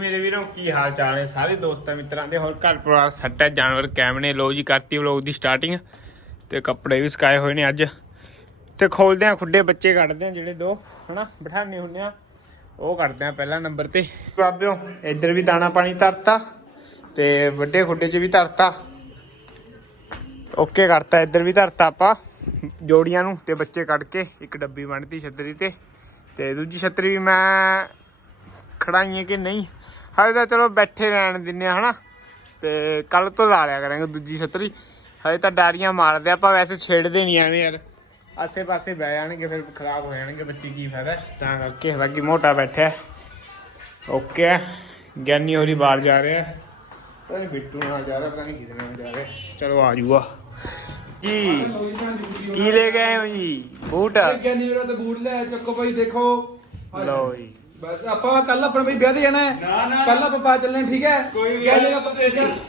ਮੇਰੇ ਵੀਰੋ ਕੀ ਹਾਲ ਚਾਲ ਹੈ ਸਾਰੇ ਦੋਸਤਾਂ ਮਿੱਤਰਾਂ ਦੇ? ਹੋਰ ਘਰ ਪਰਿਵਾਰ ਸੱਟ ਜਾਨਵਰ ਕੈਮ ਨੇ ਲੋ ਜੀ ਕਰਤੀ ਵਲੋਗ ਦੀ ਸਟਾਰਟਿੰਗ ਤੇ ਕੱਪੜੇ ਵੀ ਸੁਕਾਏ ਹੋਏ ਨੇ ਅੱਜ। ਤੇ ਖੋਲਦੇ ਆ ਖੁੱਡੇ ਬੱਚੇ ਕੱਢਦੇ ਆ ਜਿਹੜੇ ਦੋ ਹਨਾ? ਬਿਠਾਣੇ ਹੁੰਦੇ ਆ ਉਹ ਕੱਢਦੇ ਆ ਪਹਿਲਾ ਨੰਬਰ ਤੇ। ਬਾਬਿਓ। ਇੱਧਰ ਵੀ ਦਾਣਾ ਪਾਣੀ ਧਰਤਾ ਤੇ ਵੱਡੇ ਖੁੱਡੇ 'ਚ ਵੀ ਧਰਤਾ। ਓਕੇ ਕਰਤਾ ਇੱਧਰ ਵੀ ਧਰਤਾ ਆਪਾਂ ਜੋੜੀਆਂ ਨੂੰ ਤੇ ਬੱਚੇ ਕੱਢ ਕੇ ਇੱਕ ਡੱਬੀ ਬਣਦੀ ਛਤਰੀ ਤੇ। ਤੇ ਦੂਜੀ ਛਤਰੀ ਵੀ ਮੈਂ ਖੜਾਈਏ ਕਿ ਨਹੀਂ? ਹਾਲੇ ਤਾਂ ਚਲੋ ਬੈਠੇ ਰਹਿਣ ਦਿੰਨੇ ਆ ਹਨਾ? ਤੇ ਕੱਲ ਤੋਂ ਲਾ ਲਿਆ ਕਰਾਂਗੇ ਦੂਜੀ ਛਤਰੀ। ਹਜੇ ਤਾਂ ਡਾਰੀਆਂ ਮਾਰਦੇ ਆਪਾਂ ਵੈਸੇ ਛੇੜਦੇ ਨਹੀਂ ਐਵੇਂ ਯਾਰ। ਆਸੇ ਪਾਸੇ ਬਹਿ ਜਾਣਗੇ ਫਿਰ ਖਰਾਬ ਹੋ ਜਾਣਗੇ ਬੱਚੇ ਕੀ ਫਾਇਦਾ? ਤਾਂ ਕਰਕੇ ਬਾਕੀ ਮੋਟਾ ਬੈਠਾ। ਓਕੇ। ਗਿਆਨੀ ਹੋਰੀ ਬਾਹਰ ਜਾ ਰਿਹਾ। ਨਹੀਂ ਬਿੱਟੂ ਨਾਲ ਜਾ ਰਿਹਾ ਪਤਾ ਨਹੀਂ ਨਾਲ ਜਾ ਰਿਹਾ। ਚਲੋ ਆ ਜੂਗਾ। ਕੀ? ਕੀ ਲੈ ਗਏ ਹੋ ਜੀ? ਬੂਟ? ਗਿਆਨੀ ਵੀਰਾ ਤੇ ਬੂਟ ਲੈ ਚੱਕੋ ਭਾਈ ਦੇਖੋ। ਲਓ ਜੀ। ਬਸ ਆਪਾਂ ਕੱਲ ਆਪਣੇ ਭਾਈ ਵਿਆਹ ਤੇ ਜਾਣਾ ਹੈ। ਕੱਲ ਆਪਾਂ ਪਾ ਚੱਲਣੇ ਠੀਕ ਹੈ? ਗਿਆਨੀ ਆਪਾਂ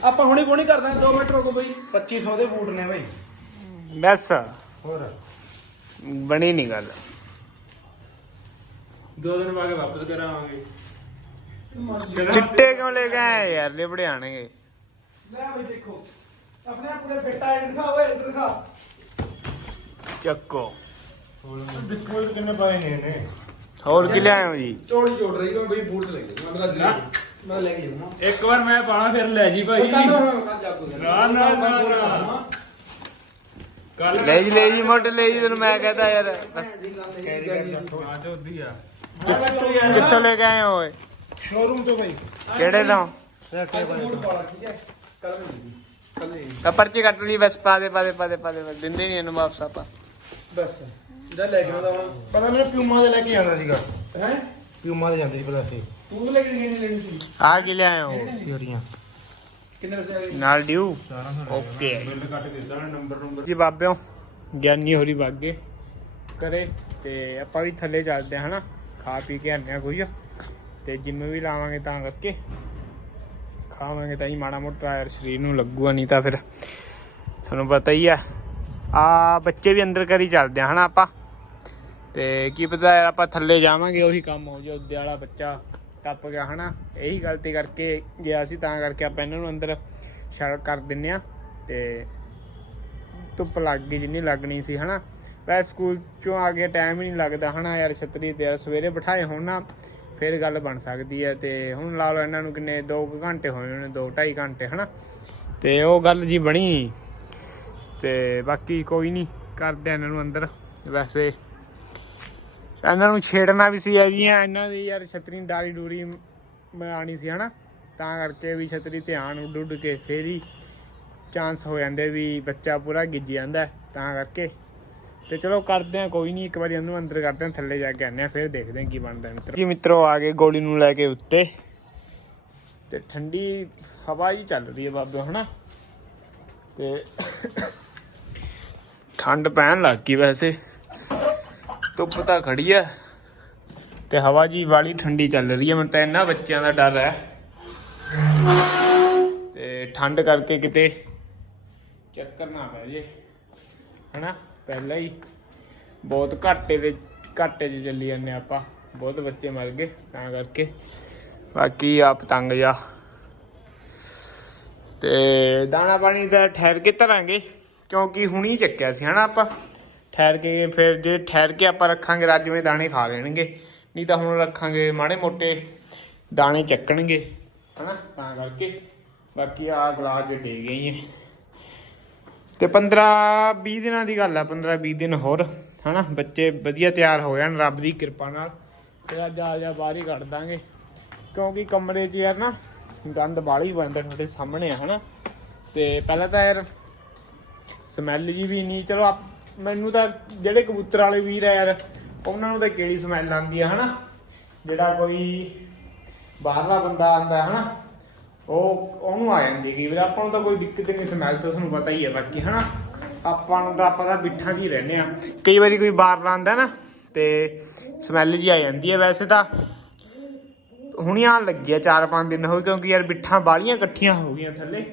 ਆਪਾਂ ਹੁਣੇ ਹੁਣੇ ਕਰਦਾ 2 ਮਿੰਟ ਰੁਕੋ ਭਾਈ 2500 ਦੇ ਬੂਟ ਨੇ ਬਾਈ। ਬਸ। ਹੋਰ? ਬਣੀ ਨਹੀਂ ਗੱਲ। ਦੋ ਦਿਨ ਬਾਅਦ ਵਾਪਸ ਕਰਾਵਾਂਗੇ। ਚਿੱਟੇ ਕਿਉਂ ਲੈ ਗਏ ਆਏ ਯਾਰ ਲਿਬੜੇ ਆਣਗੇ ਲੈ ਭਾਈ ਦੇਖੋ ਆਪਣੇ ਆਪ ਪੂਰੇ ਫਿੱਟ ਆਏ ਦਿਖਾ ਓਏ ਇੱਧਰ ਦਿਖਾ। ਚੱਕੋ। ਬਿਸਕੁਟ ਕਿੰਨੇ ਪਾਏ ਨੇ ਇਹਨੇ? ਹੋਰ ਕੀ ਲਿਆਏ ਹੋ ਜੀ? ਚੋੜੀ ਜੋੜ ਰਹੀ ਮੈਂ ਭਾਈ ਬੂਟ ਲੈ ਕੇ ਮੈਂ ਤਾਂ ਮੈਂ ਲੈ ਕੇ ਜਾਣਾ ਇੱਕ ਵਾਰ ਮੈਂ ਪਾਣਾ ਫਿਰ ਲੈ ਜੀ ਭਾਈ। ਨੂੰ ਨਾ ਨਾ ਨਾ ਕੱਲ ਲੈ ਜੀ ਲੈ ਜੀ ਮੋਟੇ ਲੈ ਜੀ ਤੈਨੂੰ ਮੈਂ ਕਹਤਾ ਯਾਰ। ਬਸ। ਆ ਚੋਦੀ ਆ। ਕਿੱਥੋਂ ਲੈ ਕੇ ਆਏ ਹੋ ਓਏ? ਸ਼ੋਰੂਮ ਤੋਂ ਬਾਈ। ਕਿਹੜੇ ਤੋਂ? ਕੱਲ ਪਰਚੀ ਕੱਟ ਲਈ ਬਸ ਪਾ ਦੇ ਪਾ ਦੇ ਪਾ ਦੇ ਪਾ ਦੇ ਦਿੰਦੇ ਨਹੀਂ ਇਹਨੂੰ ਵਾਪਸ ਆਪਾਂ। ਬਸ। ਜਾ ਲੈ ਕੇ ਆਉਂਦਾ ਪਤਾ ਮੈਨੂੰ ਪਿਊਮਾ ਦੇ ਲੈ ਕੇ ਜਾਂਦਾ ਸੀਗਾ। ਹੈ? ਪਿਊਮਾ ਦੇ ਜਾਂਦੇ ਸੀ ਪਤਾ ਸੀ। ਤੂੰ ਲੈ ਕੇ ਨਹੀਂ ਲੈਣੀ ਸੀ। ਆ ਕੀ ਲਿਆਏ ਹੋ? ਪਿਓਰੀਆਂ ਕਿੰਨੇ ਆਏ ਨਾਲ ਡਿਊ? ਓਕੇ। ਬਿੱਲ ਕੱਟ ਕੇ ਦਿੱਤਾ ਨੰਬਰ ਨੰਬਰ ਜੀ ਬਾਬਿਓ ਗਿਆਨੀ ਹੋਰੀ ਬਾਗੇ। ਕਰੇ ਤੇ ਆਪਾਂ ਵੀ ਥੱਲੇ ਚੱਲਦੇ ਹਾਂ ਹਨਾ? ਖਾ ਪੀ ਕੇ ਆਨੇ ਆ ਕੁਝ। ਤੇ ਜਿੰਮ ਵੀ ਲਾਵਾਂਗੇ ਤਾਂ ਕਰਕੇ। ਖਾਵਾਂਗੇ ਤਾਂ ਹੀ ਮਾੜਾ ਮੋਟਾ ਯਾਰ ਸਰੀਰ ਨੂੰ ਲੱਗੂਗਾ ਨਹੀਂ ਤਾਂ ਫਿਰ। ਤੁਹਾਨੂੰ ਪਤਾ ਹੀ ਆ। ਆ ਬੱਚੇ ਵੀ ਅੰਦਰ ਕਰੀ ਚੱਲਦੇ ਆ ਹਨਾ ਆਪਾਂ? ਤੇ ਕੀ ਪਤਾ ਯਾਰ ਆਪਾਂ ਥੱਲੇ ਜਾਵਾਂਗੇ, ਉਹੀ ਕੰਮ ਹੋ ਜਾ ਉੱਦੇ ਵਾਲਾ ਬੱਚਾ ਟੱਪ ਗਿਆ, ਹਨਾ? ਇਹੀ ਗਲਤੀ ਕਰਕੇ ਗਿਆ ਸੀ, ਤਾਂ ਕਰਕੇ ਆਪਾਂ ਇਹਨਾਂ ਨੂੰ ਅੰਦਰ ਛੱਡ ਕਰ ਦਿੰਨੇ ਆ। ਤੇ ਧੁੱਪ ਲੱਗ ਗਈ ਜਿੰਨੀ ਲੱਗਣੀ ਸੀ, ਹਨਾ? ਵੈਸੇ ਸਕੂਲ ਚੋਂ ਆ ਕੇ ਟਾਈਮ ਹੀ ਨਹੀਂ ਲੱਗਦਾ, ਹਨਾ? ਯਾਰ ਛਤਰੀ ਤੇ ਯਾਰ ਸਵੇਰੇ ਬਿਠਾਏ ਹੋਣ ਨਾ, ਫਿਰ ਗੱਲ ਬਣ ਸਕਦੀ ਹੈ। ਤੇ ਹੁਣ ਲਾ ਲਓ ਇਹਨਾਂ ਨੂੰ ਕਿੰਨੇ 2 ਘੰਟੇ ਹੋਏ ਨੇ 2 2.5 ਘੰਟੇ, ਹਨਾ? ਤੇ ਉਹ ਗੱਲ ਜੀ ਬਣੀ। ਤੇ ਬਾਕੀ ਕੋਈ ਨਹੀਂ, ਕਰਦੇ ਇਹਨਾਂ ਨੂੰ ਅੰਦਰ। ਵੈਸੇ ਇਹਨਾਂ ਨੂੰ ਛੇੜਨਾ ਵੀ ਸੀ ਹੈਗੀਆਂ ਇਹਨਾਂ ਦੀ ਯਾਰ ਛਤਰੀ ਡਾਰੀ ਡੂਰੀ ਬਣਾਣੀ ਸੀ ਹਨਾ? ਤਾਂ ਕਰਕੇ ਵੀ ਛਤਰੀ ਧਿਆਨ ਉੱਡ ਉੱਡ ਕੇ ਫੇਰ ਚਾਂਸ ਹੋ ਜਾਂਦੇ ਵੀ ਬੱਚਾ ਪੂਰਾ ਗਿੱਜ ਜਾਂਦਾ ਤਾਂ ਕਰਕੇ। ਤੇ ਚਲੋ ਕਰਦੇ ਆ ਕੋਈ ਨਹੀਂ ਇੱਕ ਵਾਰੀ ਇਹਨੂੰ ਅੰਦਰ ਕਰਦੇ ਆ ਥੱਲੇ ਜਾ ਕੇ ਆਨੇ ਆ ਫਿਰ ਦੇਖਦੇ ਆ ਕੀ ਬਣਦਾ ਮਿੱਤਰੋ। ਕੀ ਮਿੱਤਰੋ ਆ ਗਏ ਗੋਲੀ ਨੂੰ ਲੈ ਕੇ ਉੱਤੇ। ਤੇ ਠੰਡੀ ਹਵਾ ਹੀ ਚੱਲ ਰਹੀ ਹੈ ਬਾਬੇ ਹਨਾ? ਤੇ ਠੰਡ ਪੈਣ ਲੱਗ ਗਈ ਵੈਸੇ। ਧੁੱਪ ਤਾਂ ਖੜੀ ਹੈ ਤੇ ਹਵਾ ਜੀ ਵਾਲੀ ਠੰਡੀ ਚੱਲ ਰਹੀ ਹੈ ਮੈਨੂੰ ਤਾਂ ਇੰਨਾ ਬੱਚਿਆਂ ਦਾ ਡਰ ਹੈ। ਤੇ ਠੰਡ ਕਰਕੇ ਕਿਤੇ ਚੱਕਰ ਨਾ ਪੈ ਜੇ। ਹਨਾ? ਪਹਿਲਾਂ ਹੀ ਬਹੁਤ ਘਾਟੇ ਦੇ ਘਾਟੇ 'ਚ ਚੱਲੀ ਜਾਂਦੇ ਆਪਾਂ। ਬਹੁਤ ਬੱਚੇ ਮਰ ਗਏ ਤਾਂ ਕਰਕੇ। ਬਾਕੀ ਆ ਪਤੰਗ ਜਾ। ਤੇ ਦਾਣਾ ਪਾਣੀ ਤਾਂ ਠਹਿਰ ਕੇ ਧਰਾਂਗੇ। ਕਿਉਂਕਿ ਹੁਣੀ ਚੱਕਿਆ ਸੀ, ਹਨਾ ਆਪਾਂ? ਠਹਿਰ ਕੇ ਫਿਰ ਜੇ ਠਹਿਰ ਕੇ ਆਪਾਂ ਰੱਖਾਂਗੇ ਰਾਜਵੇਂ ਦਾਣੇ ਖਾ ਲੈਣਗੇ। ਨਹੀਂ ਤਾਂ ਹੁਣ ਰੱਖਾਂਗੇ ਮਾੜੇ ਮੋਟੇ ਦਾਣੇ ਚੱਕਣਗੇ, ਹਨਾ? ਤਾਂ ਕਰਕੇ ਬਾਕੀ ਆ ਗਲਾਸ ਜੇ ਡੇ ਗਈ ਹੈ। ਤੇ 15 20 ਦਿਨਾਂ ਦੀ ਗੱਲ ਆ 15 20 ਦਿਨ ਹੋਰ, ਹਨਾ? ਬੱਚੇ ਵਧੀਆ ਤਿਆਰ ਹੋ ਜਾਣ, ਰੱਬ ਦੀ ਕਿਰਪਾ ਨਾਲ। ਤੇ ਅੱਜ ਆ ਜਾ, ਬਾਹਰ ਹੀ ਕੱਢ ਦਾਂਗੇ। ਕਿਉਂਕਿ ਕਮਰੇ 'ਚ ਯਾਰ ਨਾ ਗੰਦ ਬਾਲੀ ਪੈਂਦਾ ਤੁਹਾਡੇ ਸਾਹਮਣੇ ਆ ਹਨਾ? ਤੇ ਪਹਿਲਾਂ ਤਾਂ ਯਾਰ ਸਮੈਲ ਜੀ ਵੀ ਨਹੀਂ, ਚਲੋ ਆਪ- ਮੈਨੂੰ ਤਾਂ ਜਿਹੜੇ ਕਬੂਤਰ ਵਾਲੇ ਵੀਰ ਆ ਯਾਰ, ਉਹਨਾਂ ਨੂੰ ਤਾਂ ਕਿਹੜੀ ਸਮੈਲ ਆਉਂਦੀ ਆ, ਹਨਾ? ਜਿਹੜਾ ਕੋਈ ਬਾਹਰਲਾ ਬੰਦਾ ਆਂਦਾ ਹਨਾ? ਉਹ, ਉਹਨੂੰ ਆ ਜਾਂਦੀ ਕਿ ਵੀਰ। ਆਪਾਂ ਨੂੰ ਤਾਂ ਕੋਈ ਦਿੱਕਤ ਨਹੀਂ ਸਮੈਲ ਤਾਂ ਤੁਹਾਨੂੰ ਪਤਾ ਹੀ ਹੈ ਬਾਕੀ, ਹਨਾ? ਆਪਾਂ ਨੂੰ ਤਾਂ ਆਪਾਂ ਤਾਂ ਬਿੱਠਾ 'ਚ ਹੀ ਰਹਿੰਦੇ ਆ। ਕਈ ਵਾਰੀ ਕੋਈ ਬਾਹਰ ਆਂਦਾ ਨਾ, ਤੇ ਸਮੈਲ ਜੀ ਆ ਜਾਂਦੀ ਹੈ ਵੈਸੇ ਤਾਂ। ਹੁਣੀ ਆਉਣ ਲੱਗੀ ਆ 4-5 ਦਿਨ ਹੋ ਕਿਉਂਕਿ ਯਾਰ ਬਿੱਠਾਂ ਬਾਲੀਆਂ ਇਕੱਠੀਆਂ ਹੋ ਗਈਆਂ ਥੱਲੇ,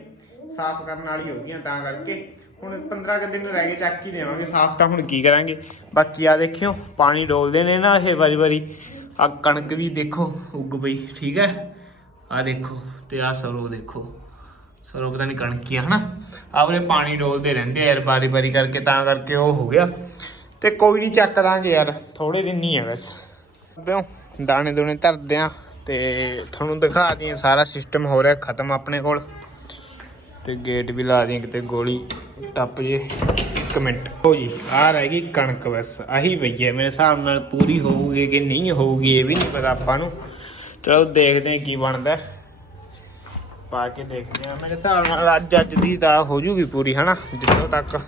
ਸਾਫ਼ ਕਰਨ ਵਾਲੀ ਹੋ ਗਈਆਂ ਤਾਂ ਕਰਕੇ। ਹੁਣ 15 ਕੁ ਦਿਨ ਰਹਿ ਗਏ, ਚੱਕ ਹੀ ਦੇਵਾਂਗੇ, ਸਾਫ਼ ਤਾਂ ਹੁਣ ਕੀ ਕਰਾਂਗੇ। ਬਾਕੀ ਆ ਦੇਖਿਓ, ਪਾਣੀ ਡੋਲਦੇ ਨੇ ਨਾ ਇਹ ਵਾਰੀ ਵਾਰੀ। ਆ ਕਣਕ ਵੀ ਦੇਖੋ, ਉੱਗ ਪਈ, ਠੀਕ ਹੈ? ਆ ਦੇਖੋ ਤੇ ਆ ਸਰੋਂ ਦੇਖੋ। ਸਰੋਂ ਪਤਾ ਨਹੀਂ ਕਣਕੀ ਆ, ਹਨਾ? ਆਪਰੇ ਪਾਣੀ ਡੋਲਦੇ ਰਹਿੰਦੇ ਯਾਰ ਬਾਰੀ ਬਾਰੀ ਕਰਕੇ, ਤਾਂ ਕਰਕੇ ਉਹ ਹੋ ਗਿਆ। ਤੇ ਕੋਈ ਨਹੀਂ ਚੱਕ ਦਾਂਗੇ ਯਾਰ ਥੋੜੇ ਦਿਨ ਨਹੀਂ ਹੈ ਬਸ। ਬਿਓ ਦਾਣੇ ਦੂਣੇ ਧਰਦੇ ਆ ਤੇ ਤੁਹਾਨੂੰ ਦਿਖਾ ਦਈਏ, ਸਾਰਾ ਸਿਸਟਮ ਹੋ ਰਿਹਾ ਖਤਮ ਆਪਣੇ ਕੋਲ। ਤੇ ਗੇਟ ਵੀ ਲਾ ਦਈਏ ਕਿਤੇ ਗੋਲੀ ਟੱਪ ਜੇ। ਇੱਕ ਮਿੰਟ। ਹੋ ਜੀ ਆ ਰਹਿ ਗਈ ਕਣਕ ਬਸ। ਆਹੀ ਪਈ ਹੈ। ਮੇਰੇ ਹਿਸਾਬ ਨਾਲ ਪੂਰੀ ਹੋਊਗੀ ਕਿ ਨਹੀਂ ਹੋਊਗੀ, ਇਹ ਵੀ ਨਹੀਂ ਪਤਾ ਆਪਾਂ ਨੂੰ। ਚਲੋ, ਦੇਖਦੇ ਹਾਂ ਕੀ ਬਣਦਾ। ਪਾ ਕੇ ਦੇਖਦੇ ਆ ਮੇਰੇ ਹਿਸਾਬ ਨਾਲ ਅੱਜ ਅੱਜ ਦੀ ਤਾਂ ਹੋ ਜੂਗੀ ਪੂਰੀ, ਹਨਾ? ਜਿੱਥੋਂ ਤੱਕ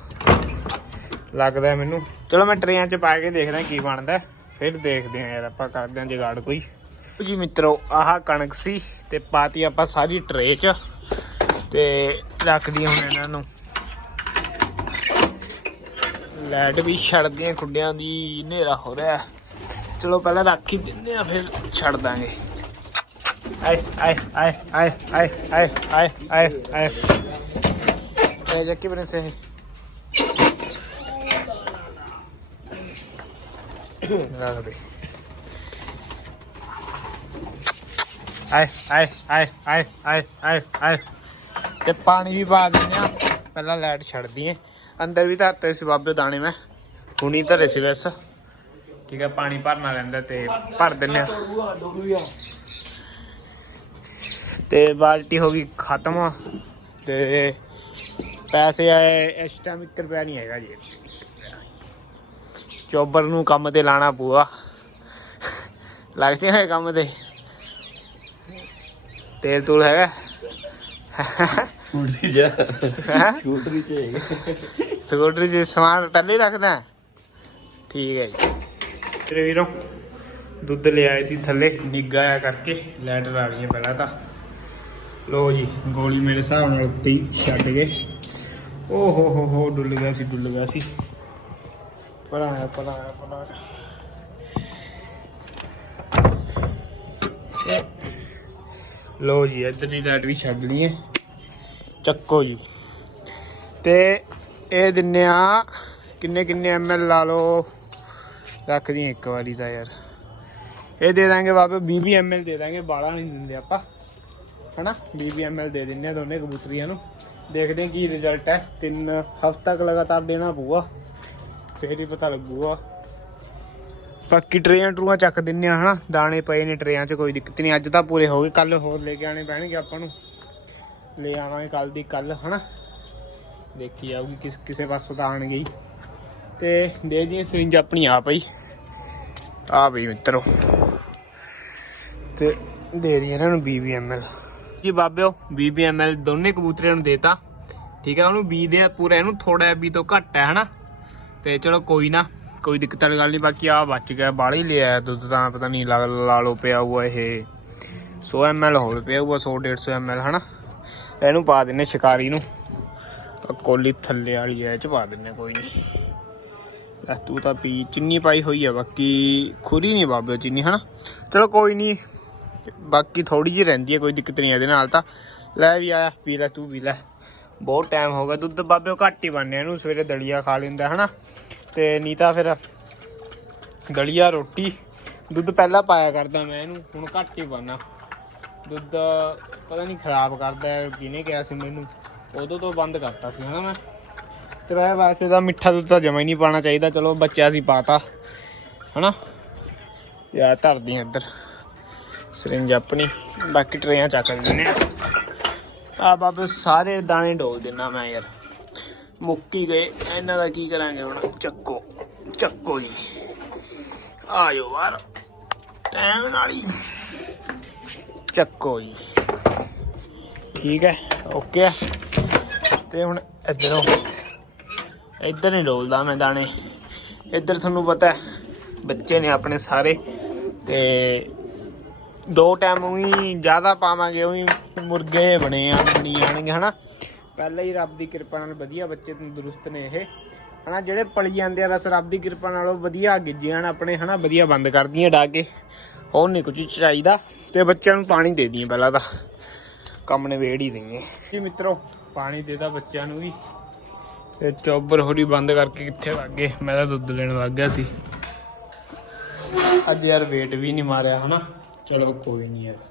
ਲੱਗਦਾ ਮੈਨੂੰ। ਚਲੋ, ਮੈਂ ਟਰੇਆਂ 'ਚ ਪਾ ਕੇ ਦੇਖਦਾ ਕੀ ਬਣਦਾ ਫਿਰ ਦੇਖਦੇ ਆ ਯਾਰ, ਆਪਾਂ ਕਰਦੇ ਆ ਜਗਾੜ ਕੋਈ। ਜੀ ਮਿੱਤਰੋ, ਆਹ ਕਣਕ ਸੀ ਤੇ ਪਾਤੀ ਆਪਾਂ ਸਾਰੀ ਟਰੇ 'ਚ। ਤੇ ਰੱਖਦੀ ਹੁਣ ਇਹਨਾਂ ਨੂੰ ਲਾਈਟ ਵੀ ਛੱਡਦੀਆਂ ਖੁੱਡਿਆਂ ਦੀ ਹਨੇਰਾ ਹੋ ਰਿਹਾ ਚਲੋ ਪਹਿਲਾਂ ਰੱਖ ਹੀ ਦਿੰਦੇ ਆ ਫਿਰ ਛੱਡ ਦਾਂਗੇ ਆਏ ਆਏ ਆਏ ਆਏ ਆਏ ਆਏ ਆਏ ਆਏ ਆਏ ਇਹ ਜੱਕੀ ਬਣੇ ਸੇ ਰੱਖ ਦੇ ਆਏ ਆਏ ਆਏ ਆਏ ਆਏ ਆਏ ਆਏ ਤੇ ਪਾਣੀ ਵੀ ਪਾ ਦਿੰਦੇ ਆ। ਪਹਿਲਾਂ ਲਾਈਟ ਛੱਡਦੀ ਏ ਅੰਦਰ ਵੀ ਧਰਤੇ ਸੀ ਬਾਬੇ ਦਾਣੇ ਮੈਂ। ਹੁਣੀ ਧਰੇ ਸੀ ਵੈਸ ਠੀਕ ਹੈ ਪਾਣੀ ਭਰਨਾ ਰਹਿੰਦਾ ਤੇ ਭਰ ਦਿੰਦੇ ਆ। ਤੇ ਬਾਲਟੀ ਹੋ ਗਈ ਖਤਮ। ਤੇ ਪੈਸੇ ਆਏ, ਇਸ ਟਾਈਮ 1 ਰੁਪਿਆ ਨਹੀਂ ਹੈਗਾ ਜੀ। ਚੋਬਰ ਨੂੰ ਕੰਮ ਤੇ ਲਾਣਾ ਪੂਆ ਲੱਗ ਜਾਏ ਕੰਮ ਤੇ। ਤੇਲ ਤੂਲ ਹੈਗਾ। ਸਕੂਟਰੀ ਜਾ? ਸਕੂਟਰੀ ਚ ਹੈਗਾ। ਸਕੂਟਰੀ 'ਚ ਸਮਾਨ ਪਹਿਲੇ ਰੱਖਦਾ? ਠੀਕ ਹੈ ਜੀ। ਤੇਰੇ ਵੀਰੋ ਦੁੱਧ ਲੈ ਆਏ ਸੀ ਥੱਲੇ ਨਿੱਗਾ ਆ ਕਰਕੇ ਲਾਈਟ ਲਾ ਲਈਏ ਪਹਿਲਾਂ ਤਾਂ। ਲੋ ਜੀ ਗੋਲੀ ਮੇਰੇ ਹਿਸਾਬ ਨਾਲ ਉੱਤੇ ਛੱਡ ਗਏ। ਓ ਹੋ ਹੋ ਹੋ ਡੁੱਲ ਗਿਆ ਸੀ ਡੁੱਲ ਗਿਆ ਸੀ। ਪਰਾਇਆ ਪਰਾਇਆ ਪਰਾਇਆ ਲੋ ਜੀ, ਇੱਧਰ ਦੀ ਲਾਈਟ ਵੀ ਛੱਡ ਲਈ ਹੈ ਚੱਕੋ ਜੀ। ਤੇ ਇਹ ਦਿੰਨੇ ਆ ਕਿੰਨੇ ਕਿੰਨੇ ਐਮਐਲ ਲਾ ਲਓ। ਰੱਖਦੀ ਇੱਕ ਵਾਰੀ ਤਾਂ ਯਾਰ। ਇਹ ਦੇ ਦਾਂਗੇ ਬਾਬੇ 20 ਐਮਐਲ ਦੇ ਦਾਂਗੇ ਬਾਲਾ ਨਹੀਂ ਦਿੰਦੇ ਆਪਾਂ। ਹਨਾ? 20 ਐਮਐਲ ਦੇ ਦਿੰਨੇ ਆ ਦੋਨੇ ਕਬੂਤਰੀਆਂ ਨੂੰ। ਦੇਖਦੇ ਹਾਂ ਕੀ ਰਿਜ਼ਲਟ ਹੈ। ਤਿੰਨ ਹਫ਼ਤਾ ਤੱਕ ਲਗਾਤਾਰ ਦੇਣਾ ਪਊਗਾ। ਫੇਰ ਹੀ ਪਤਾ ਲੱਗੂਗਾ। ਬਾਕੀ ਟਰੇਆਂ ਟਰੂਆਂ ਚੱਕ ਦਿੰਨੇ ਆ, ਹਨਾ? ਦਾਣੇ ਪਏ ਨੇ ਟਰੇਆਂ 'ਚ, ਕੋਈ ਦਿੱਕਤ ਨਹੀਂ। ਅੱਜ ਤਾਂ ਪੂਰੇ ਹੋ ਗਏ। ਕੱਲ ਹੋਰ ਲੈ ਕੇ ਆਣੇ ਪੈਣਗੇ ਆਪਾਂ ਨੂੰ। ਲੈ ਆਵਾਂਗੇ ਕੱਲ ਦੀ ਕੱਲ ਹਨਾ? ਦੇਖੀ ਜਾਊਗੀ ਕਿਸ, ਕਿਸੇ ਪਾਸੋਂ ਤਾਂ ਆਣਗੇ ਹੀ। ਤੇ ਦੇ ਦੀ ਸਰਿੰਜ ਆਪਣੀ ਆ ਪਈ ਆ ਬਈ ਮਿੱਤਰੋ। ਤੇ ਦੇ ਦੀ ਇਹਨਾਂ ਨੂੰ 20 ml ਜੀ ਬਾਬਿਓ 20 ml ਦੋਨੇ ਕਬੂਤਰਿਆਂ ਨੂੰ ਦੇਤਾ। ਠੀਕ ਹੈ ਉਹਨੂੰ ਬੀ ਦੇ ਪੂਰਾ, ਇਹਨੂੰ ਥੋੜਾ ਬੀ ਤੋਂ ਘੱਟ ਹੈ, ਹਨਾ? ਤੇ ਚਲੋ ਕੋਈ ਨਾ। ਕੋਈ ਦਿੱਕਤ ਵਾਲੀ ਗੱਲ ਨਹੀਂ ਬਾਕੀ ਆ ਬਚ ਗਿਆ, ਬਾਹਲਾ ਹੀ ਲਿਆ ਦੁੱਧ ਤਾਂ, ਪਤਾ ਨਹੀਂ ਲਾ ਲਾ ਲੋ ਪਿਆ ਹੋਊਗਾ ਇਹ। 100 ml ਹੋਰ ਪਿਆ ਹੋਊਗਾ 100 150 ml ਹਨਾ? ਇਹਨੂੰ ਪਾ ਦਿੰਨੇ ਸ਼ਿਕਾਰੀ ਨੂੰ। ਆਹ ਕੋਲੀ ਥੱਲੇ ਵਾਲੀ ਐ ਚ ਪਾ ਦਿੰਨੇ ਕੋਈ ਨਹੀਂ ਲੈ ਤੂੰ ਤਾਂ ਪੀ, ਚਿੰਨੀ ਪਾਈ ਹੋਈ ਆ, ਬਾਕੀ ਖੁਰੀ ਨਹੀਂ ਬਾਬੇ ਚਿੰਨੀ, ਹਨਾ? ਚਲੋ ਕੋਈ ਨਹੀਂ ਬਾਕੀ ਥੋੜੀ ਜਿਹੀ ਰਹਿੰਦੀ ਹੈ ਕੋਈ ਦਿੱਕਤ ਨਹੀਂ ਇਹਦੇ ਨਾਲ ਤਾਂ। ਲੈ ਵੀ ਆਇਆ, ਪੀ ਲੈ, ਤੂੰ ਵੀ ਲੈ। ਬਹੁਤ ਟਾਈਮ ਹੋ ਗਿਆ, ਦੁੱਧ ਬਾਬੇ ਘੱਟ ਹੀ ਬਣਨੇ ਇਹਨੂੰ ਸਵੇਰੇ ਦਲੀਆ ਖਾ ਲੈਂਦਾ, ਹਨਾ? ਤੇ ਨਹੀਂ ਤਾਂ ਫਿਰ ਦਲੀਆ, ਰੋਟੀ, ਦੁੱਧ ਪਹਿਲਾਂ ਪਾਇਆ ਕਰਦਾ ਮੈਂ ਇਹਨੂੰ, ਹੁਣ ਘੱਟ ਹੀ ਪਾਣਾ ਦੁੱਧ ਪਤਾ ਨਹੀਂ ਖਰਾਬ ਕਰਦਾ ਹੈ, ਕਿਹਨੇ ਕਿਹਾ ਸੀ ਮੈਨੂੰ। ਉਦੋਂ ਤੋਂ ਬੰਦ ਕਰਤਾ ਸੀ, ਹਨਾ ਮੈਂ? ਤੇ ਵੈ ਵੈਸੇ ਤਾਂ ਮਿੱਠਾ ਦੁੱਧ ਤਾਂ ਜਮਾ ਹੀ ਨਹੀਂ ਪਾਣਾ ਚਾਹੀਦਾ, ਚਲੋ ਬੱਚਾ ਸੀ ਪਾਤਾ, ਹਨਾ? ਯਾ ਧਰਦੀ ਹਾਂ ਇੱਧਰ, ਸਰਿੰਜ ਆਪਣੀ, ਬਾਕੀ ਟਰੇਆਂ ਚੱਕ ਦਿੰਦੇ ਆ ਆ ਬਾਬੇ, ਸਾਰੇ ਦਾਣੇ ਡੋਲ ਦੇਣਾ ਮੈਂ ਯਾਰ। ਮੁੱਕੀ ਗਏ। ਇਹਨਾਂ ਦਾ ਕੀ ਕਰਾਂਗੇ ਹੁਣ? ਚੱਕੋ। ਚੱਕੋ ਜੀ। ਆ ਜਾਓ ਬਾਹਰ। ਟਾਈਮ ਨਾਲ ਹੀ। ਚੱਕੋ ਜੀ। ਠੀਕ ਹੈ। ਓਕੇ ਆ। ਤੇ ਹੁਣ ਇੱਧਰੋਂ ਇੱਧਰ ਨਹੀਂ ਡੋਲਦਾ ਮੈਂ ਦਾਣੇ। ਇੱਧਰ ਤੁਹਾਨੂੰ ਪਤਾ ਬੱਚੇ ਨੇ ਆਪਣੇ ਸਾਰੇ। ਤੇ ਦੋ ਟਾਈਮ ਉਹੀ ਜ਼ਿਆਦਾ ਪਾਵਾਂਗੇ, ਉਹੀ ਮੁਰਗੇ ਬਣੇ ਆ ਬਣੀ ਜਾਣਗੇ ਹਨਾ? ਪਹਿਲਾਂ ਹੀ ਰੱਬ ਦੀ ਕਿਰਪਾ ਨਾਲ ਵਧੀਆ ਬੱਚੇ ਤੰਦਰੁਸਤ ਨੇ ਇਹ। ਹਨਾ, ਜਿਹੜੇ ਪਲੀ ਜਾਂਦੇ ਆ, ਬਸ ਰੱਬ ਦੀ ਕਿਰਪਾ ਨਾਲ ਉਹ ਵਧੀਆ ਗਿੱਜੀਆਂ ਨੇ ਆਪਣੇ, ਹਨਾ, ਵਧੀਆ ਬੰਦ ਕਰਦੀਆਂ ਡਾ ਕੇ। ਹੋਰ ਨਹੀਂ ਕੁਝ ਚਾਹੀਦਾ ਤੇ ਬੱਚਿਆਂ ਨੂੰ ਪਾਣੀ ਦੇ ਦਈਏ ਪਹਿਲਾਂ ਤਾਂ। ਕੰਮ ਨੇ ਵੇੜ ਹੀ ਦਈਏ। ਜੀ ਮਿੱਤਰੋ, ਪਾਣੀ ਦੇਦਾ ਬੱਚਿਆਂ ਨੂੰ ਵੀ। ਤੇ ਚੌਬਰ ਹੋਰੀ ਬੰਦ ਕਰਕੇ ਕਿੱਥੇ ਲੱਗ ਗਏ? ਮੈਂ ਤਾਂ ਦੁੱਧ ਲੈਣ ਲੱਗ ਗਿਆ ਸੀ। ਅੱਜ ਯਾਰ ਵੇਟ ਵੀ ਨਹੀਂ ਮਾਰਿਆ, ਹਨਾ। ਚਲੋ ਕੋਈ ਨਹੀਂ ਯਾਰ।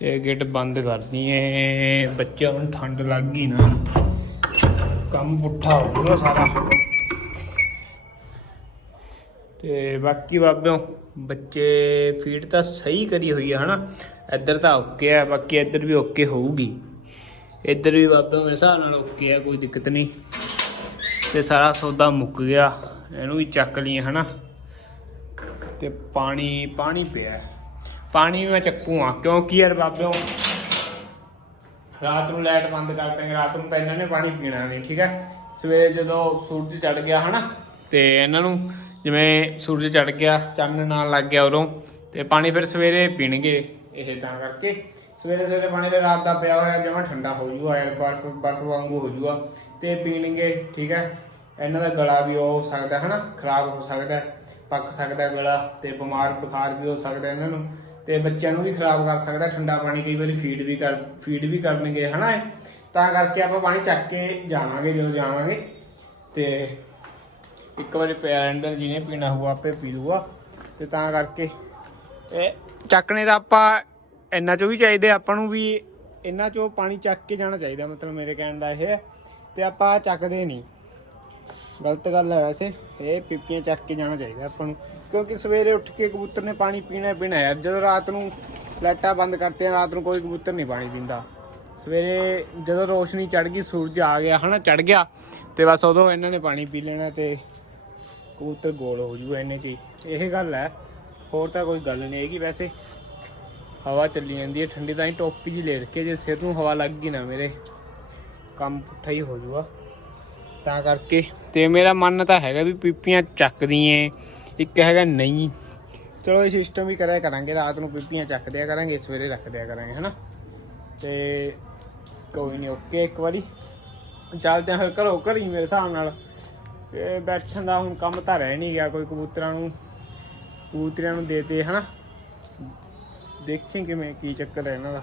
ਤੇ ਗੇਟ ਬੰਦ ਕਰਦੀ ਏ ਬੱਚਿਆਂ ਨੂੰ ਠੰਡ ਲੱਗ ਗਈ ਨਾ। ਕੰਮ ਪੁੱਠਾ ਹੋ ਗਿਆ ਸਾਰਾ। ਤੇ ਬਾਕੀ ਬਾਬਿਓ, ਬੱਚੇ ਫੀਡ ਤਾਂ ਸਹੀ ਕਰੀ ਹੋਈ ਹੈ ਹਨਾ? ਇੱਧਰ ਤਾਂ ਓਕੇ ਆ, ਬਾਕੀ ਇੱਧਰ ਵੀ ਓਕੇ ਹੋਊਗੀ। ਇੱਧਰ ਵੀ ਬਾਬਿਓ ਮੇਰੇ ਹਿਸਾਬ ਨਾਲ ਓਕੇ ਆ, ਕੋਈ ਦਿੱਕਤ ਨਹੀਂ। ਤੇ ਸਾਰਾ ਸੌਦਾ ਮੁੱਕ ਗਿਆ। ਇਹਨੂੰ ਵੀ ਚੱਕ ਲਈਏ, ਹਨਾ? ਤੇ ਪਾਣੀ ਪਾਣੀ ਪਿਆ। ਪਾਣੀ ਵੀ ਮੈਂ ਚੱਕੂ ਆ। ਕਿਉਂਕਿ ਯਾਰ ਬਾਬਿਓ? ਰਾਤ ਨੂੰ ਲਾਈਟ ਬੰਦ ਕਰ ਦਾਂਗੇ, ਰਾਤ ਨੂੰ ਤਾਂ ਇਹਨਾਂ ਨੇ ਪਾਣੀ ਪੀਣਾ ਨਹੀਂ, ਠੀਕ ਹੈ? ਸਵੇਰੇ ਜਦੋਂ ਸੂਰਜ ਚੜ ਗਿਆ, ਹਨਾ? ਤੇ ਇਹਨਾਂ ਨੂੰ ਜਿਵੇਂ ਸੂਰਜ ਚੜ ਗਿਆ, ਚੰਨ ਨਾਲ ਲੱਗ ਗਿਆ ਉਦੋਂ, ਤੇ ਪਾਣੀ ਫਿਰ ਸਵੇਰੇ ਪੀਣਗੇ, ਇਹ ਤਾਂ ਕਰਕੇ। ਸਵੇਰੇ ਸਵੇਰੇ ਪਾਣੀ ਤੇ ਰਾਤ ਦਾ ਪਿਆ ਹੋਇਆ, ਜਮਾ ਠੰਡਾ ਹੋ ਜੂਗਾ ਯਾਰ ਬਰਫ ਬਰਫ ਵਾਂਗੂ ਹੋ ਜੂਗਾ, ਤੇ ਪੀਣਗੇ, ਠੀਕ ਹੈ? ਇਹਨਾਂ ਦਾ ਗਲਾ ਵੀ ਉਹ ਹੋ ਸਕਦਾ, ਹਨਾ? ਖਰਾਬ ਹੋ ਸਕਦਾ, ਪੱਕ ਸਕਦਾ ਗਲਾ, ਤੇ ਬਿਮਾਰ ਬੁਖਾਰ ਵੀ ਹੋ ਸਕਦਾ ਇਹਨਾਂ ਨੂੰ। ਤੇ ਬੱਚਿਆਂ ਨੂੰ ਵੀ ਖਰਾਬ ਕਰ ਸਕਦਾ, ਠੰਡਾ ਪਾਣੀ ਕਈ ਵਾਰੀ ਫੀਡ ਵੀ ਕਰ ਫੀਡ ਵੀ ਕਰਨਗੇ, ਹਨਾ ਇਹ। ਤਾਂ ਕਰਕੇ ਆਪਾਂ ਪਾਣੀ ਚੱਕ ਕੇ ਜਾਵਾਂਗੇ, ਜਦੋਂ ਜਾਵਾਂਗੇ ਤੇ ਇੱਕ ਵਾਰੀ ਪੈਰੈਂਟ ਅੰਦਰ ਜਿਹਨੇ ਪੀਣਾ ਹੋਊ, ਆਪੇ ਪੀ ਲੂਗਾ ਤੇ ਤਾਂ ਕਰਕੇ ਇਹ ਚੱਕਣੇ ਦਾ ਆਪਾਂ ਇੰਨਾ ਚੋਂ ਵੀ ਚਾਹੀਦੇ ਆਪਾਂ ਨੂੰ ਵੀ ਇਹਨਾਂ ਚੋਂ ਪਾਣੀ ਚੱਕ ਕੇ ਜਾਣਾ ਚਾਹੀਦਾ, ਮਤਲਬ ਮੇਰੇ ਕਹਿਣ ਦਾ ਇਹ ਹੈ। ਤੇ ਆਪਾਂ ਚੱਕਦੇ ਨਹੀਂ ਗਲਤ ਗੱਲ ਹੈ ਵੈਸੇ ਇਹ ਪੀਪੀਆਂ ਚੱਕ ਕੇ ਜਾਣਾ ਚਾਹੀਦਾ ਆਪਾਂ ਨੂੰ। ਕਿਉਂਕਿ ਸਵੇਰੇ ਉੱਠ ਕੇ ਕਬੂਤਰ ਨੇ ਪਾਣੀ ਪੀਣਾ ਹੀ। ਪੀਣਾ ਯਾਰ ਜਦੋਂ ਰਾਤ ਨੂੰ ਲਾਈਟਾਂ ਬੰਦ ਕਰਤੀਆਂ ਰਾਤ ਨੂੰ ਕੋਈ ਕਬੂਤਰ ਨਹੀਂ ਪਾਣੀ ਪੀਂਦਾ। ਸਵੇਰੇ ਜਦੋਂ ਰੋਸ਼ਨੀ ਚੜ ਗਈ ਸੂਰਜ ਆ ਗਿਆ ਹਨਾ ਚੜ ਗਿਆ ਤੇ ਬਸ ਉਦੋਂ ਇਹਨਾਂ ਨੇ ਪਾਣੀ ਪੀ ਲੈਣਾ ਤੇ ਕਬੂਤਰ ਗੋਲ ਹੋ ਜੂ ਇਹਨੇ ਚ ਹੀ। ਇਹ ਗੱਲ ਹੈ। ਹੋਰ ਤਾਂ ਕੋਈ ਗੱਲ ਨਹੀਂ ਹੈਗੀ ਵੈਸੇ। ਹਵਾ ਚੱਲੀ ਜਾਂਦੀ ਹੈ ਠੰਡੀ ਤਾਂ ਹੀ ਟੋਪੀ ਜੀ ਲੈ ਰੱਖੀ ਹੈ, ਜੇ ਸਿਰ ਨੂੰ ਹਵਾ ਲੱਗ ਗਈ ਨਾ ਮੇਰੇ ਕੰਮ ਪੁੱਠਾ ਹੀ ਹੋ ਜੂਗਾ। ਤਾਂ ਕਰਕੇ। ਤੇ ਮੇਰਾ ਮਨ ਤਾਂ ਹੈਗਾ ਵੀ ਪੀਪੀਆਂ ਚੱਕਦੀਆਂ ਇੱਕ ਹੈਗਾ ਨਹੀਂ। ਚਲੋ ਇਹ ਸਿਸਟਮ ਵੀ ਕਰਿਆ ਕਰਾਂਗੇ, ਰਾਤ ਨੂੰ ਪੀਪੀਆਂ ਚੱਕ ਦਿਆ ਕਰਾਂਗੇ, ਸਵੇਰੇ ਰੱਖ ਦਿਆ ਕਰਾਂਗੇ, ਹਨਾ। ਤੇ ਕੋਈ ਨਹੀਂ ਓਕੇ ਇੱਕ ਵਾਰੀ। ਚੱਲਦੇ ਹਾਂ ਫਿਰ ਘਰੋਂ, ਘਰੀ ਮੇਰੇ ਹਿਸਾਬ ਨਾਲ। ਤੇ ਬੈਠਣ ਦਾ ਹੁਣ ਕੰਮ ਤਾਂ ਰਹਿ ਨਹੀਂ ਗਿਆ, ਕੋਈ ਕਬੂਤਰਾਂ ਨੂੰ, ਕਬੂਤਰਿਆਂ ਨੂੰ ਦੇਤੇ, ਹਨਾ। ਦੇਖੀ ਕਿਵੇਂ, ਕੀ ਚੱਕਰ ਹੈ ਇਹਨਾਂ ਦਾ।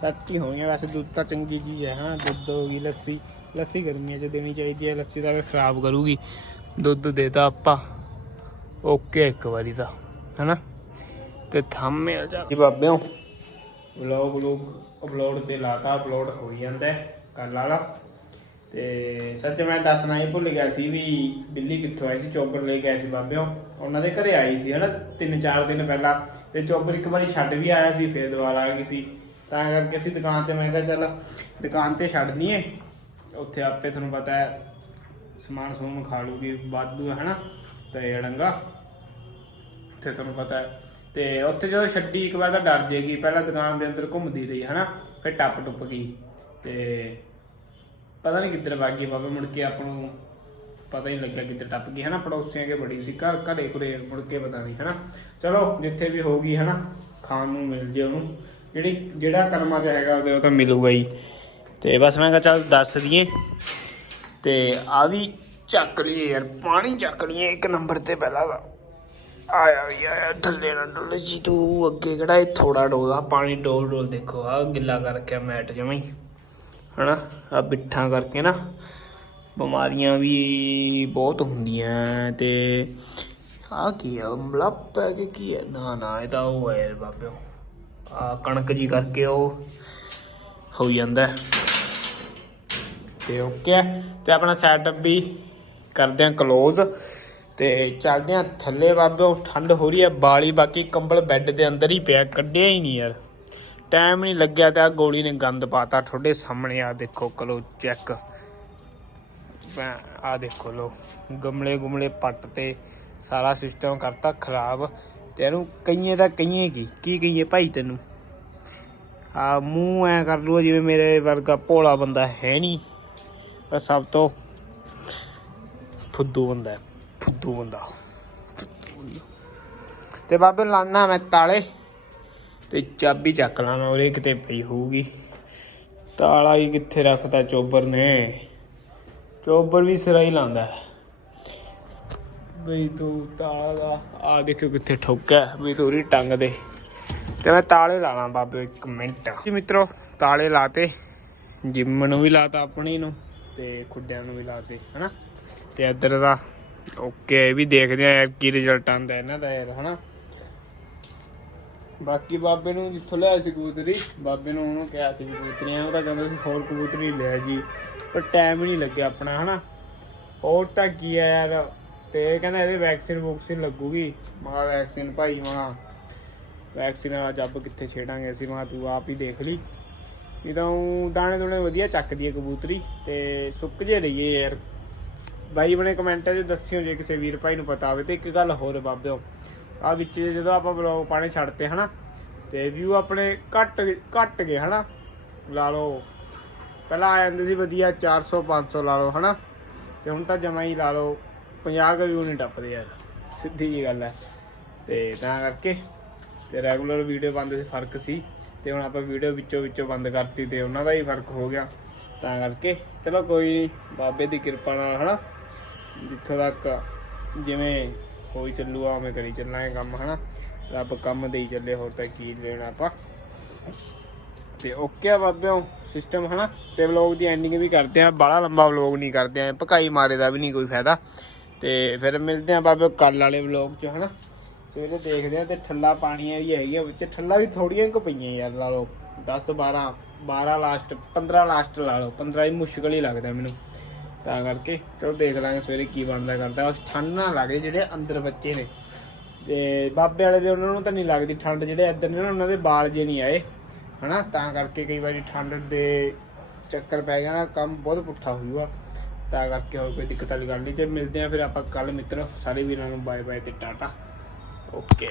ਸੱਚ ਹੀ ਹੋਣੀਆਂ ਵੈਸੇ ਦੁੱਧ ਤਾਂ ਚੰਗੀ ਚੀਜ਼ ਹੈ, ਹਨਾ। ਦੁੱਧ ਹੋ ਗਈ, ਲੱਸੀ। ਲੱਸੀ ਗਰਮੀਆਂ 'ਚ ਦੇਣੀ ਚਾਹੀਦੀ ਹੈ ਲੱਸੀ ਤਾਂ ਖਰਾਬ ਕਰੂਗੀ। ਦੁੱਧ ਦੇਤਾ ਆਪਾਂ। ਓਕੇ ਇੱਕ ਵਾਰੀ ਤਾਂ ਹਨਾ? ਤੇ ਥੰਮੇ ਜਾ। ਜੀ ਬਾਬਿਓ। ਵਲੌਗ ਲੋਗ ਅਪਲੋਡ ਤੇ ਲਾਤਾ ਅਪਲੋਡ ਹੋ ਜਾਂਦਾ ਕੱਲ ਵਾਲਾ। ਤੇ ਸੱਚ ਮੈਂ ਦੱਸਣਾ ਹੀ ਭੁੱਲ ਗਿਆ ਸੀ ਵੀ ਬਿੱਲੀ ਕਿੱਥੋਂ ਆਈ ਸੀ ਚੋਬਰ ਲੈ ਕੇ ਆਏ ਸੀ ਬਾਬਿਓ। ਉਹਨਾਂ ਦੇ ਘਰੇ ਆਈ ਸੀ ਹਨਾ? ਤਿੰਨ ਚਾਰ ਦਿਨ ਪਹਿਲਾਂ। ਤੇ ਚੋਬਰ ਇੱਕ ਵਾਰੀ ਛੱਡ ਵੀ ਆਇਆ ਸੀ ਫਿਰ ਦੁਬਾਰਾ ਆ ਗਈ ਸੀ। ਤਾਂ ਕਰਕੇ ਅਸੀਂ ਦੁਕਾਨ ਤੇ ਮੈਂ ਕਿਹਾ ਚੱਲ ਦੁਕਾਨ ਤੇ ਛੱਡ ਦਈਏ ਉੱਥੇ ਆਪੇ ਤੁਹਾਨੂੰ ਪਤਾ ਹੈ, ਸਮਾਨ ਸਮੂਨ ਖਾ ਲੂਗੀ ਵਾਧੂ ਹੈ ਨਾ ਤੇ ਅੜੰਗਾ ਤੇ ਤੁਹਾਨੂੰ ਪਤਾ ਹੈ। ਤੇ ਉੱਥੇ ਜਦੋਂ ਛੱਡੀ, ਇੱਕ ਵਾਰ ਤਾਂ ਡਰ ਜੇਗੀ ਪਹਿਲਾਂ ਦੁਕਾਨ ਦੇ ਅੰਦਰ ਘੁੰਮਦੀ ਰਹੀ ਹੈ ਨਾ ਫਿਰ ਟੱਪ ਟੁੱਪ ਗਈ। ਤੇ ਪਤਾ ਨਹੀਂ ਕਿੱਧਰ ਵਗ ਗਈ, ਬਾਬੇ ਮੁੜ ਕੇ ਆਪ ਨੂੰ ਪਤਾ ਹੀ ਲੱਗਿਆ ਕਿੱਧਰ ਟੱਪ ਗਈ ਹੈ ਨਾ ਪੜੋਸੀਆਂ ਕੇ ਬੜੀ ਸੀ, ਘਰ, ਘਰੇ ਘਰੇ ਮੁੜ ਕੇ ਪਤਾ ਨਹੀਂ ਹੈ ਨਾ ਚਲੋ, ਜਿੱਥੇ ਵੀ ਹੋਗੀ ਹੈ ਨਾ ਖਾਣ ਨੂੰ ਮਿਲ ਜੇ ਉਹਨੂੰ। ਜਿਹੜੀ, ਜਿਹੜਾ ਕਰਮਾ 'ਚ ਹੈਗਾ, ਉਹਦੇ ਉਹ ਤਾਂ ਮਿਲੂਗਾ ਹੀ। ਤੇ ਬਸ ਮੈਂ ਕਿਹਾ ਚੱਲ ਦੱਸ ਦਈਏ। ਤੇ ਆ ਵੀ ਚੱਕ ਲਈਏ ਯਾਰ, ਪਾਣੀ ਚੱਕ ਲਈਏ, ਇੱਕ ਨੰਬਰ ਤੇ ਪਹਿਲਾਂ ਦਾ ਆਇਆ ਵੀ, ਆਇਆ ਥੱਲੇ ਨਾ ਡੋਲ ਜੀ, ਤੂੰ ਅੱਗੇ ਕਿਹੜਾ ਇਹ ਥੋੜਾ ਡੋਲਦਾ, ਪਾਣੀ ਡੋਲ ਡੋਲ ਦੇਖੋ ਆ ਗਿੱਲਾ ਕਰਕੇ ਮੈਟ ਜਮਾਂ। ਹੀ ਹਨਾ ਆ ਬਿੱਠਾਂ ਕਰਕੇ ਨਾ, ਬਿਮਾਰੀਆਂ ਵੀ ਬਹੁਤ ਹੁੰਦੀਆਂ ਤੇ ਆ ਕੀ ਆ ਮਲੱਪ ਪੈ ਕੇ ਕੀ ਹੈ ਨਾ ਨਾ, ਇਹ ਤਾਂ ਉਹ ਹੈ ਯਾਰ ਬਾਬਿਓ। ਆ ਕਣਕ ਜੀ ਕਰਕੇ ਉਹ ਹੋ ਜਾਂਦਾ। ਤੇ ਓਕੇ ਹੈ। ਤੇ ਆਪਣਾ ਸੈਟਅਪ ਵੀ ਕਰਦੇ ਆ ਕਲੋਜ਼ ਤੇ ਚੱਲਦੇ ਆ ਥੱਲੇ ਬਾਬਿਓ, ਠੰਡ ਹੋ ਰਹੀ ਹੈ ਬਾਲੀ ਬਾਕੀ ਕੰਬਲ ਬੈੱਡ ਦੇ ਅੰਦਰ ਹੀ ਪਿਆ, ਕੱਢਿਆ ਹੀ ਨਹੀਂ ਯਾਰ। ਟਾਈਮ ਨਹੀਂ ਲੱਗਿਆ ਤੇ ਆ ਗੋਲੀ ਨੇ ਗੰਦ ਪਾਤਾ ਤੁਹਾਡੇ ਸਾਹਮਣੇ ਆ ਦੇਖੋ ਕਲੋ ਚੈੱਕ ਆ ਦੇਖੋ ਲੋ ਗਮਲੇ ਗੁਮਲੇ ਪੱਟ ਤੇ ਸਾਰਾ ਸਿਸਟਮ ਕਰਤਾ ਖਰਾਬ। ਤੇ ਇਹਨੂੰ ਕਈਏ ਤਾਂ ਕਈਏ ਕੀ? ਕੀ ਕਹੀਏ ਭਾਈ ਤੈਨੂੰ? ਆ ਮੂੰਹ ਐ ਕਰ ਲੂ ਜਿਵੇਂ ਮੇਰੇ ਵਰਗਾ ਭੋਲਾ ਬੰਦਾ ਹੈ ਨਹੀਂ ਪਰ ਸਭ ਤੋਂ ਫੁੱਦੂ ਬੰਦਾ ਹੈ, ਫੁੱਦੂ ਬੰਦਾ। ਤੇ ਬਾਬੇ ਲਾਣਾ ਮੈਂ ਤਾਲੇ ਤੇ ਚਾਬੀ ਚੱਕ ਲਾਣਾ ਉਹਦੇ ਕਿਤੇ ਪਈ ਹੋਊਗੀ। ਤਾਲਾ ਹੀ ਕਿੱਥੇ ਰੱਖਤਾ ਚੋਬਰ ਨੇ। ਚੋਬਰ ਵੀ ਸਿਰਾ ਹੀ ਲਾਉਂਦਾ ਬਈ ਤੂੰ ਤਾਲਾ ਦਾ ਆ ਦੇਖੋ ਕਿੱਥੇ ਠੋਕਾ ਹੈ, ਵੀ ਤੂੰ ਟੰਗ ਦੇ। ਤੇ ਮੈਂ ਤਾਲੇ ਲਾਣਾ ਬਾਬੇ ਇੱਕ ਮਿੰਟ। ਜੀ ਮਿੱਤਰੋ ਤਾਲੇ ਲਾਤੇ। ਜਿੰਮ ਨੂੰ ਵੀ ਲਾਤਾ ਆਪਣੀ ਨੂੰ। ਤੇ ਖੁੱਡਿਆਂ ਨੂੰ ਵੀ ਲਾਤੇ ਹਨਾ? ਤੇ ਇੱਧਰ ਦਾ ਓਕੇ ਇਹ ਵੀ ਦੇਖਦੇ ਆ ਕੀ ਰਿਜ਼ਲਟ ਆਂਦਾ ਇਹਨਾਂ ਦਾ ਯਾਰ, ਹਨਾ? ਬਾਕੀ ਬਾਬੇ ਨੂੰ ਜਿੱਥੋਂ ਲਿਆ ਸੀ ਕਬੂਤਰੀ, ਬਾਬੇ ਨੂੰ ਉਹਨੂੰ ਕਿਹਾ ਸੀ ਵੀ ਕਬੂਤਰੀਆਂ, ਉਹ ਤਾਂ ਕਹਿੰਦਾ ਸੀ ਹੋਰ ਕਬੂਤਰੀ ਲੈ ਜੀ, ਪਰ ਟਾਈਮ ਹੀ ਨਹੀਂ ਲੱਗਿਆ ਆਪਣਾ, ਹਨਾ? ਹੋਰ ਤਾਂ ਕੀ ਹੈ ਯਾਰ, ਤੇ ਕਹਿੰਦਾ ਇਹਦੇ ਵੈਕਸੀਨ ਵੂਕਸੀਨ ਲੱਗੂਗੀ। ਮਾ ਵੈਕਸੀਨ ਭਾਈ, ਮਾ ਵੈਕਸੀਨ ਵਾਲਾ ਜੱਬ ਕਿੱਥੇ ਛੇੜਾਂਗੇ ਅਸੀਂ? ਮਾ ਤੂੰ ਆਪ ਹੀ ਦੇਖ ਲਈ। ਇਹ ਤਾਂ ਉਹ ਦਾਣੇ ਦੋਣੇ ਵਧੀਆ ਚੱਕਦੀ ਹੈ ਕਬੂਤਰੀ, ਤੇ ਸੁੱਕ ਜੇ ਰਹੀਏ ਯਾਰ। ਬਾਈ ਬਣੇ ਕਮੈਂਟਾਂ 'ਚ ਦੱਸਿਓ ਜੇ ਕਿਸੇ ਵੀਰ ਭਾਈ ਨੂੰ ਪਤਾ ਹੋਵੇ, ਤੇ ਇੱਕ ਗੱਲ ਹੋਰ ਬਾਬਿਓ ਆ ਵਿੱਚ ਜਦੋਂ ਆਪਾਂ ਬਲੌਗ ਪਾਣੇ ਛੱਡਤੇ, ਹਨਾ? ਤੇ ਵਿਊ ਆਪਣੇ ਘੱਟ ਘੱਟ ਗਏ, ਹਨਾ? ਲਾ ਲਓ, ਪਹਿਲਾਂ ਆ ਜਾਂਦੇ ਸੀ ਵਧੀਆ 400 500 ਲਾ ਲਓ, ਹਨਾ? ਤੇ ਹੁਣ ਤਾਂ ਜਮਾ ਹੀ ਲਾ ਲਓ 50 ਕੁ ਵਿਊ ਨਹੀਂ ਟੱਪਦੇ ਯਾਰ, ਸਿੱਧੀ ਜੀ ਗੱਲ ਹੈ। ਤੇ ਤਾਂ ਕਰਕੇ, ਤੇ ਰੈਗੂਲਰ ਵੀਡੀਓ ਪਾਉਂਦੇ ਸੀ ਫ਼ਰਕ ਸੀ। ਤੇ ਹੁਣ ਆਪਾਂ ਵੀਡੀਓ ਵਿੱਚੋਂ ਵਿੱਚੋਂ ਬੰਦ ਕਰਤੀ ਤੇ ਉਹਨਾਂ ਦਾ ਹੀ ਫ਼ਰਕ ਹੋ ਗਿਆ। ਤਾਂ ਕਰਕੇ ਚਲੋ ਕੋਈ ਨਹੀਂ ਬਾਬੇ ਦੀ ਕਿਰਪਾ ਨਾਲ, ਹਨਾ? ਜਿੱਥੋਂ ਤੱਕ ਜਿਵੇਂ ਹੋਈ ਚੱਲੂਗਾ ਉਵੇਂ ਕਰੀ ਚੱਲਾਂਗੇ ਕੰਮ, ਹਨਾ? ਰੱਬ ਕੰਮ ਦੇਈ ਚੱਲੇ, ਹੋਰ ਤਾਂ ਕੀ ਲੈਣਾ ਆਪਾਂ। ਤੇ ਓਕੇ ਆ ਬਾਬਿਓ ਸਿਸਟਮ ਹਨਾ? ਤੇ ਵਲੌਗ ਦੀ ਐਂਡਿੰਗ ਵੀ ਕਰਦੇ ਆ ਬੜਾ ਲੰਬਾ ਵਲੌਗ ਨਹੀਂ ਕਰਦੇ ਆ, ਭਕਾਈ ਮਾਰੇ ਦਾ ਵੀ ਨਹੀਂ ਕੋਈ ਫਾਇਦਾ। ਤੇ ਫਿਰ ਮਿਲਦੇ ਆ ਬਾਬਿਓ ਕੱਲ ਵਾਲੇ ਵਲੌਗ 'ਚ, ਹਨਾ? ਸਵੇਰੇ ਦੇਖਦੇ ਆ ਤੇ ਠੱਲਾ ਪਾਣੀਆਂ ਵੀ ਹੈਗੀਆਂ ਵਿੱਚ। ਠੱਲਾ ਵੀ ਥੋੜੀਆਂ ਕੁ ਪਈਆਂ ਯਾਰ ਲਾ ਲਓ 10 12 12 ਲਾਸਟ 15 ਲਾਸਟ ਲਾ ਲਓ। 15 ਹੀ ਮੁਸ਼ਕਲ ਹੀ ਲੱਗਦਾ ਮੈਨੂੰ। ਤਾਂ ਕਰਕੇ ਚਲੋ ਦੇਖ ਲਾਂਗੇ ਸਵੇਰੇ ਕੀ ਬਣਦਾ ਕਰਦਾ। ਉਸ ਠੰਡ ਨਾ ਲੱਗੇ ਜਿਹੜੇ ਅੰਦਰ ਬੱਚੇ ਨੇ। ਤੇ ਬਾਬੇ ਵਾਲੇ ਦੇ ਉਹਨਾਂ ਨੂੰ ਤਾਂ ਨਹੀਂ ਲੱਗਦੀ ਠੰਡ ਜਿਹੜੇ ਇੱਧਰ ਨੇ ਨਾ, ਉਹਨਾਂ ਦੇ ਬਾਲ ਜੇ ਨਹੀਂ ਆਏ। ਹਨਾ? ਤਾਂ ਕਰਕੇ ਕਈ ਵਾਰੀ ਠੰਡ ਦੇ ਚੱਕਰ ਪੈ ਗਿਆ ਨਾ ਕੰਮ ਬਹੁਤ ਪੁੱਠਾ ਹੋਊਗਾ। ਤਾਂ ਕਰਕੇ ਹੋਰ ਕੋਈ ਦਿੱਕਤ ਵਾਲੀ ਗੱਲ ਨਹੀਂ। ਜੇ ਮਿਲਦੇ ਆ ਫਿਰ ਆਪਾਂ ਕੱਲ ਮਿੱਤਰ ਸਾਰੇ ਵੀਰਾਂ ਨੂੰ ਬਾਏ ਬਾਏ ਤੇ ਟਾਟਾ। ਓਕੇ